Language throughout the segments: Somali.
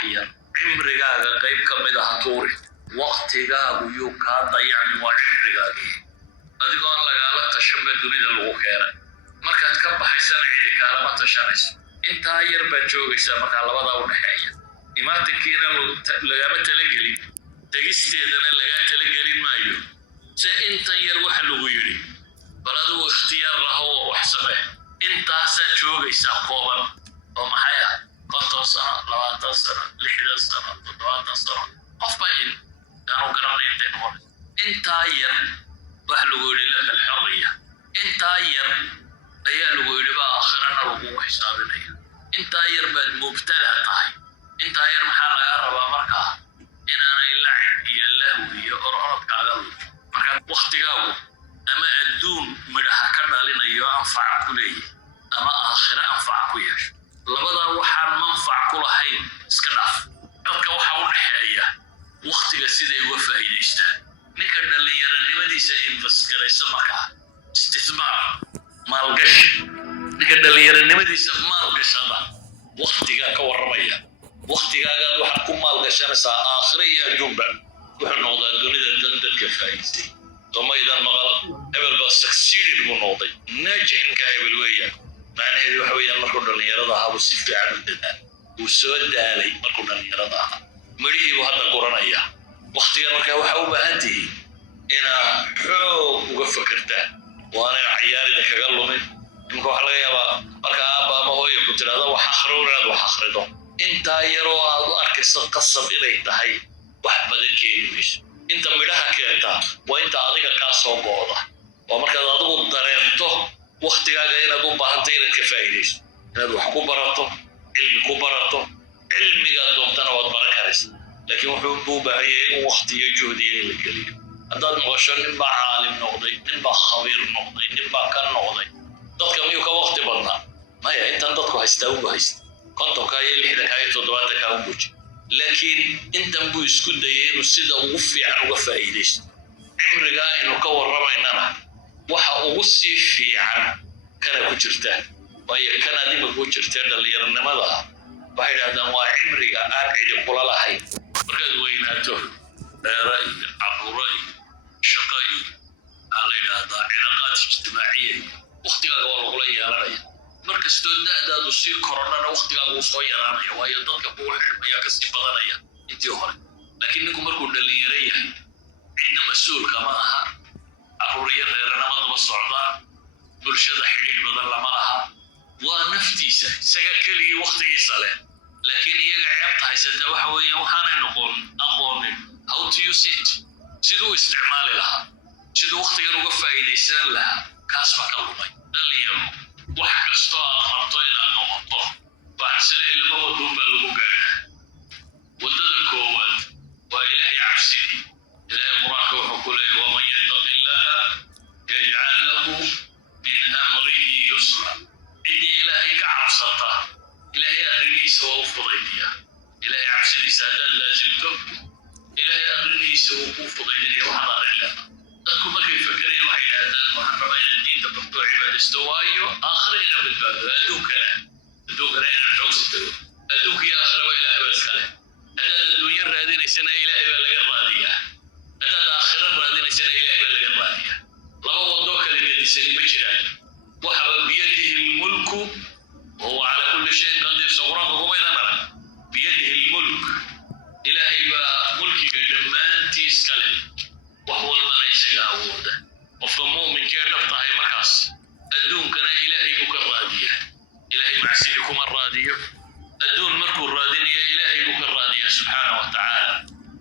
وحيا عمرقاga qayb ka mid ah tuuri waqtigaagu yuu kaa dayacmi waa cimrigaagii adigoo aan lagaala tashanba dunida lagu keenay markaad ka baxaysana cidi kaalama tashanayso intaa yar baad joogaysaa markaa labadaa u dhexeeya imaatinkiina lagama talagelin tegisteedana lagaa talagelin maayo se intan yar waxa lagu yidhi bal adigu ikhtiyaar laho oo wax samee intaasaad joogaysaa kooban oo maxay ah 50 sano 20 sano 60 sano 70 sano qofba in aanu garanay intay noqon intaa yar wax lagu yidhi laka alxurriya intaa yar ayaa lagu yidhi baa aakhirana lagu xisaabinaya intaa yar baad mubtala tahay intaa yar maxaa lagaa rabaa markaa inaanay lacib iyo lahwi iyo orodkaaga markaa waqtigaagu ama adduun midhaha ka dhalinayo anfac ku leeyahay ama aakhira anfac ku yeesho labadaa waxaan manfac ku lahayn iska dhaaf dadka waxa u dhexeeya waqtiga siday uga faa'iidaystaan ninka dhallinyaranimadiisa invest garaysa markaa istismaar maalgashi ninka dhallinyaranimadiisa maalgashada waqtigaa ka warramaya waqtigaagaad waxaad ku maalgashanaysaa aakhira iyo adduunba wuxuu noqdaa dunida dan dadka faa'iidaystay somaydan maqal hebel baa succeeded buu noqday naajixinka hebel weeyaan macnaheedu waxa weeyaan markuu dhallinyarada ahaa buu si fiican u dadaal wuu soo daalay markuu dhallinyarada ahaa midhihii buu hadda guranaya waqtigan markaa waxaa u baahan tihiin inaad xoog uga fakertaan waana cayaarida kaga lumin imika waxa laga yaabaa marka aabba ama hooya ku tidhahda wax akhriyo inaad wax akhrido intaa yaroo aad u arkayso qasab inay tahay wax badan keeni mayso inta midhaha keenta waa inta adiga kaa soo go'da oo markaad adigu dareento waqtigaaga inaad u baahantay inaad ka faa'iidayso inaad wax ku barato cilmi ku barato cilmigaa doontana waad baran karaysa laakiin wuxuu u baahan yahay in waqti iyo juhdi in la geliyo haddaad maqasho nin baa caalim noqday nin baa khabiir noqday nin baa ka noqday dadka miyuu ka waqti badnaa maya intan dadku haystaa ugu haysta 50 iyo 60 iyo 70 ugu jira laakiin intan buu isku dayay inuu sida ugu fiican uga faa'iidaysto cimriga inuu ka warramaynana waxa ugu sii fiican kana ku jirta waayo kana adiga ku jirta dhallinyaranimada waxay yiraahdaan waa cimriga aan cidi kula lahayn markaad weynaato dheera iyo caruuro iyo shaqo iyo aan la yidhaahdaa cilaaqaad ijtimaaciya waqtigaaga waa lagula yeelanaya markastoo da'daadu sii korodhana waqtigaaga uu soo yaraanaya waayo dadka kugu xidhma ayaa kasii badanaya intii hore laakiin ninku markuu dhallinyaro yahay cidna mas-uulka ma aha caruuriyo reerana ma daba socdaan bulshada xidhiidh badan lama laha waa naftiisa isaga keligii waqtigiisa leh laakiin iyaga ceebta haysata waxa weeye waxaanay aqoonin how to use it siduu isticmaali lahaa siduu waqtigan uga faa'iidaysan lahaa kaas ba ka lumay dhalinyaro wax kastoo aad rabto inaad noqoto waxaan siday laba waduun baa lagu gaadhaa waddada koowaad waa ilaahay cabsidii ilaahay qur-aanka wuxuu ku leeyahy waman yattaqi illaaha yajcal lahu min amrihi yusra ciddii ilaahay ka cabsata ilaahay arrimihiisa waa u fudaydiya ilaahay cabsidiisa haddaad laasimto ilaahay arrimihiisa wuu kuu fudaydinaya waxaad arrin leeda dadku markay fakerayaan waxay yidhaahdaan waxaan rabaa inaad diinta barto cibaadaysto waayo aakhira inaad badbaado adduunkana inaad xoogsato adduunka iyo aakhiraba ilaahay baa iska leh haddaad adduunyo raadinaysana ilaahay baa laga raadiyaa haddaad aakhira raadinaysana ilaahay baa laga raadiyaa laba wadoo kala gedisani ma jiraan waxaba biyadihi lmulku wahuwa cala kulli shayin qadiir soo qur-aanka kumaydan arag biyadihi lmulk ilaahay baa mulkiga dhammaantii iska leh wax walbana isaga awooda qofka muuminkee dhab tahay markaas adduunkana ilaahay buu ka raadiyaa ilaahay macsidi kuma raadiyo adduun markuu raadinayo ilaahay buu ka raadiyaa subxaana wa tacaala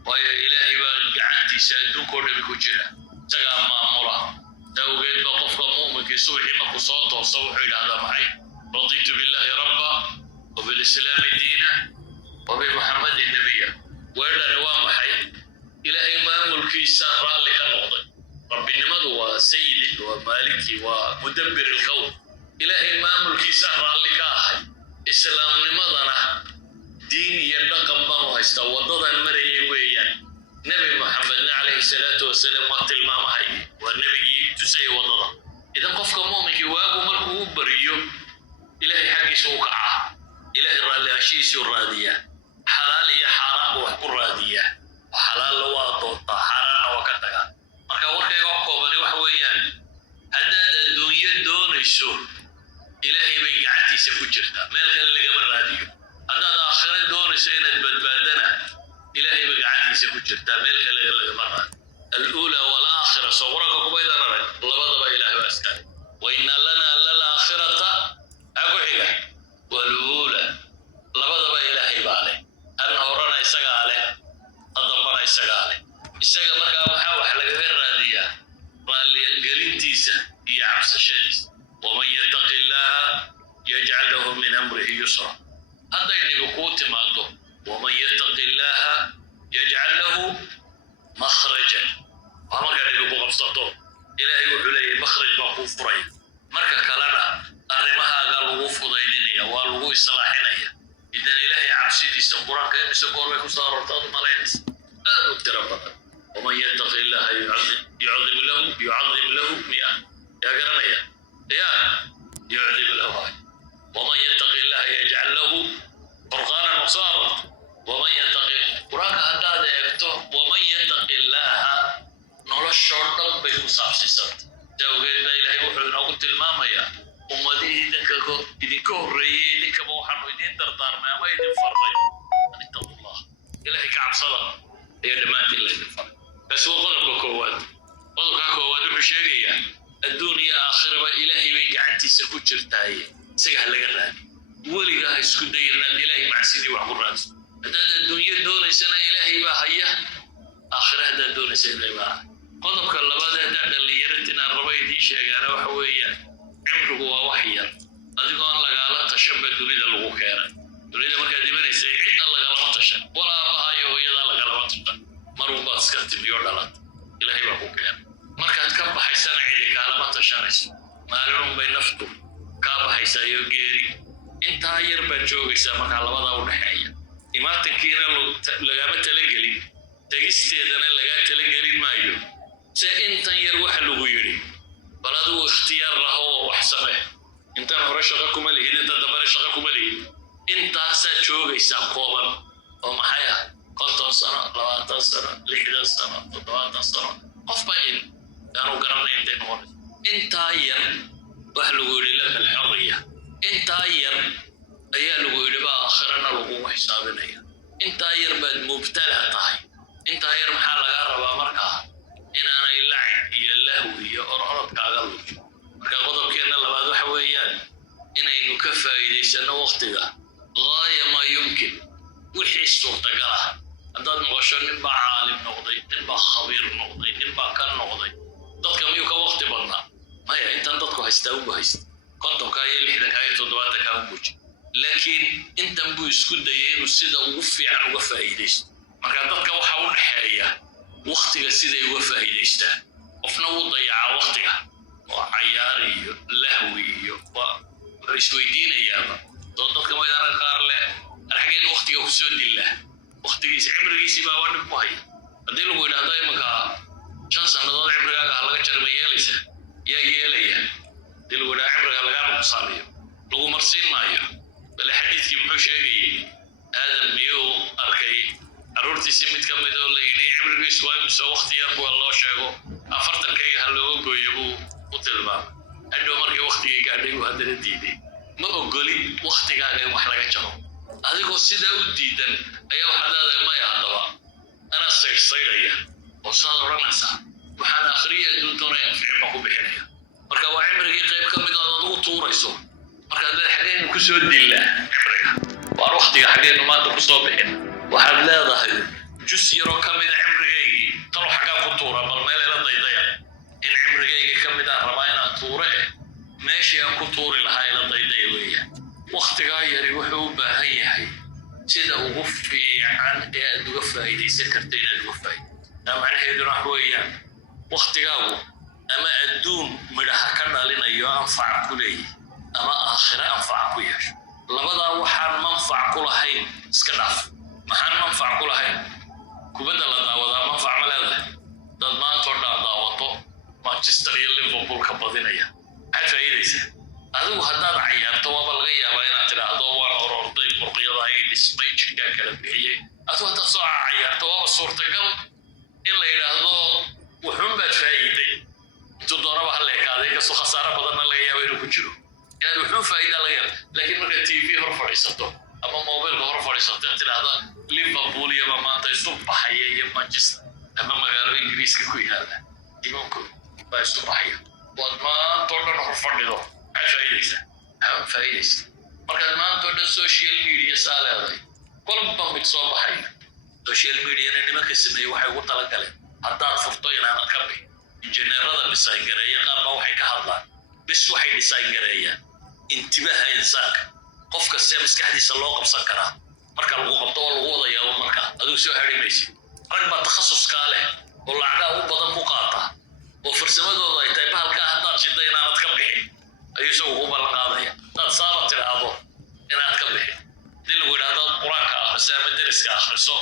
waayo ilaahay baa gacantiisa adduunkoo dhami ku jira isagaa maamula awgeed baa qofka muuminkii subaxii markuu soo toosa wuxuu yidhaahdaa maxay raditu billahi rabba wabilislaami diina wabimuxammadi nabiya weedhani waa maxay ilaahay maamulkiisa raalli ka noqday rabbinimadu waa sayidi waa maaliki waa mudabbir ilkown ilaahay maamulkiisa raalli ka ahay islaamnimadana diin iyo dhaqan baanu haystaa waddadan marayay weeyaan nebi maxamedna calayhi salaatu wasalaam waa tilmaamahay waa nebigii tusaya waddada idan qofka muuminkii waagu markuu u bariyo ilaahay xaggiisa u kacaa ilaahay raalli hashiisuu raadiyaa xalaal gacantiisa ku jirtaa meel kale lagama raadiyo haddaad aakhira doonayso inaad badbaadana ilaahay ba gacantiisa ku jirtaa meel kale lagama raadiyo الأولى والآخرة صورك كبيرة لبضب إله وأسكال وإن لنا للآخرة أقعد والأولى لبضب إلهي بالي أنه رنا يسقى عليه أضمنا يسقى عليه يسقى مركا محاوح لك غير رادية قلين تيسة يعبس الشيس ومن يتق الله يجعل له من أمره يسرا هذا اللي بقوت ماله ومن يتق الله يجعل له مخرجا وما قال يقول قبصته إلهي وحليه مخرج مخوف فري مركا كلنا أرمها قال وقوف ضيدينيا والوقوف إصلاحينيا إذا إلهي عبسي دي سقوران كأن سقور بيكو صار رطاط ملاينس هذا اقترابا ومن يتق الله يعظم له مئة يا قرنيا يا يعظم له ومن يتق الله يجعل له فرقانا مصارا ومن يتق قرآن هذا يكتب ومن يتق الله noloshoo dhan bay ku saabsiisanta dawgeed baa ilaahay wuxuu inoogu tilmaamayaa ummadihii idinka horreeyey idinkaba waxaanu idiin dardaarmay ama idin farnay an ittaqullah ilaahay ka cabsada iyo dhammaantiin la idin faray kaasi waa qodobka koowaad wuxuu sheegayaa adduun iyo aakhiraba ilaahay bay gacantiisa ku jirtaaye isaga ha laga raadi weligaa ha isku dayin inaad ilaahay macsidii wax ku raadso haddaad adduunyo doonaysana ilaahay baa haya aakhira haddaad doonaysa ilaahay baa haya qodobka labaad ee dhalinyarada raba idiin sheegaana waxa weeyaan cimrigu waa wax yar adigoo aan lagaala tashanba dunida lagu keenay dunida markaad dhimanaysay cidna lagalama tashan walaa abahayo hooyada lagalama tashan mar walba iska timiyo dhalad ilaahay baa ku keenay markaad ka baxaysana cidi kaalama tashanayso maalin bay naftu kaa baxaysaa iyo geeri intaa yar baad joogaysaa markaa labadaa u dhexeeya imaatankiina lagama talagelin tegisteedana lagaa talagelin maayo سأنتن يروح لغيري بلادو اختيار له وحسبه انت هره شقكم لي انت دبر شقكم لي انت ساتشوغ يساقوبا ومحيا كنتم سنة 20 سنة 60 سنة 70 سنة قفبين كانوا قرنين تنون انت ير وحلغيري لك الحرية انت ير ايا لغيري بقى اخرنا لغو حسابنا انت ير بد مبتلى طاي انت ير محال غاربا مركا inaanay lacag iyo lahwi iyo orodkaaga lujo marka qodobkeena labaad waxa weeyaan inaynu ka faa'iideysano waqtiga gaaya ma yumkin wixii suurtagal ah haddaad maqasho nin baa caalim noqday nin baa khabiir noqday nin baa ka noqday dadka miyuu ka waqti badnaa maya intan dadku haystaa ugu haysta kontonka iyo 60 iyo 70 ka ugu jira laakiin intan buu isku dayay inuu sida ugu fiican uga faa'iideysto marka dadka waxa u dhexeeya waqtiga siday uga faa'iideystaan qofna wuu dayaca waqtiga oo cayaar iyo lahwi iyo isweydiinayaaba dadka maydana qaar leh arxageen waqtiga ku soo dilaa waqtigiisa cimrigiisii baa wadhib ku haya haddii lagu yidhaahdo imanka 5 sannadood cimrigaaga ha laga jarma yeelaysa yaa yeelaya haddii lagu yidhaha cimriga lagaa nuqsaamiyo lagu marsiin maayo bale xadiidkii muxuu sheegayay aadam miyuu arkay aroortiisi mid ka mid oo la yidhi cimrigiisu waa imisa waqti yar buu loo sheego 40 ha looga gooyo buu u tilmaamay hadhow markii waqtigii gaadhay uu haddana diiday ma ogolin waqtigaaga in wax laga jaro adigoo sidaa u diidan ayaa waxaad leedahay maya haddaba anaa saysaydaya oo saad odhanaysaa waxaan akhriya adduuntoona ficma ku bixinaya marka waa cimrigii qayb ka mid ood adugu tuurayso marka haddaad xaggaynu ku soo dillaa cimriga waan waqtiga xaggaynu maanta ku soo bixin waxaad leedahay jus yaroo ka mid cimrigaygii talo xaggaa ku tuura bal meel ila daydaya in cimrigaygii ka mid aan rabaa inaan tuure meeshii aan ku tuuri lahaa ila daydaya weeyaan waqtigaa yari wuxuu u baahan yahay sida ugu fiican ee aad uga faa'iidaysan karta inaad uga faa'iidayso macnaheeduna wax weeyaan waqtigaagu ama adduun midhaha ka dhalinayo anfac ku leeyahay ama aakhira anfac ku yeesho labadaa waxaan manfac ku lahayn iska dhaaf maxaan manfac ku lahayn kubadda la daawadaa manfac ma leedahay dad maantoo daawato Manchester iyo Liverpool ka badinaya maxaad faa'iidaysaa adigu haddaad cayaarto waaba laga yaabaa inaad tidhaahdo waan ororday murqiyada ay dhismay jirkaa kala bixiyey adigu haddaad soo cayaarto waaba suurtagal in la yidhaahdo wuxuun baad faa'iiday intuu doonaba ha leekaaday kasoo khasaaro badanna laga yaaba inuu ku jiro inaad wuxuu faa'iida laga yaabo laakiin marka tv hor fadhiisato ama mobilka hor fadhiisato tidhaahda liverpool iyo maanta isu baxaya iyo manchester ama magaalo ingiriiska ku yaala imanku baa isu baxaya waad maanta oo dhan hor fadhido maxaa faa'iidaysa markaad maanta oo dhan social media saa leedahay kolba mid soo baxay social media nimanka sameeyey waxay ugu talagaleen haddaad furto inaanad ka bixin injineerada design gareeya qaar baa waxay ka hadlaan bis waxay design gareeyaan intibaha insaanka qofka see maskaxdiisa loo qabsan karaa marka lagu qabto oo lagu wadayaa marka adigu soo xirimaysid rag baa takhasuskaa leh oo lacagaha u badan ku qaata oo farsamadooda ay tahay bahalka haddaad shidda inaanad ka bixin ayuu isagu ugu ballan qaadaya dad saaba tidhaahdo inaad ka bixin dii lagu yidhaahdo qur-aanka akhriso ama deriska akhriso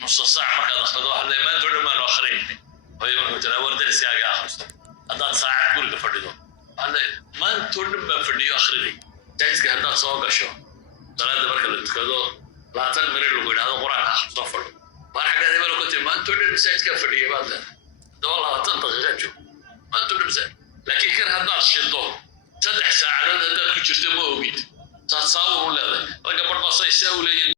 nusa saac markaad akhrido waxaad leeyahay maanta oo dhan baanu akhriyayna hooyo markuu tiraa war deriskaaga akhristo haddaad saacad guriga fadhido waxaad leeyahay maanta oo dhan baan fadhiyo akhrinay jaiska haddaad soo gasho salaada marka la tukado 20 minir lagu yidhaahdo qur-aanka akhriso fadho waar xaggaad hebel ku tiri maanta oo dhan masaajidkaa fadhiya baad leedahay 20 daqiiqa joog maanta oo dhan masaajid laakiin kan haddaad shido 3 saacadood haddaad ku jirto ma ogid saad saawur u leedahay ragga badh baa say saa u leeyihin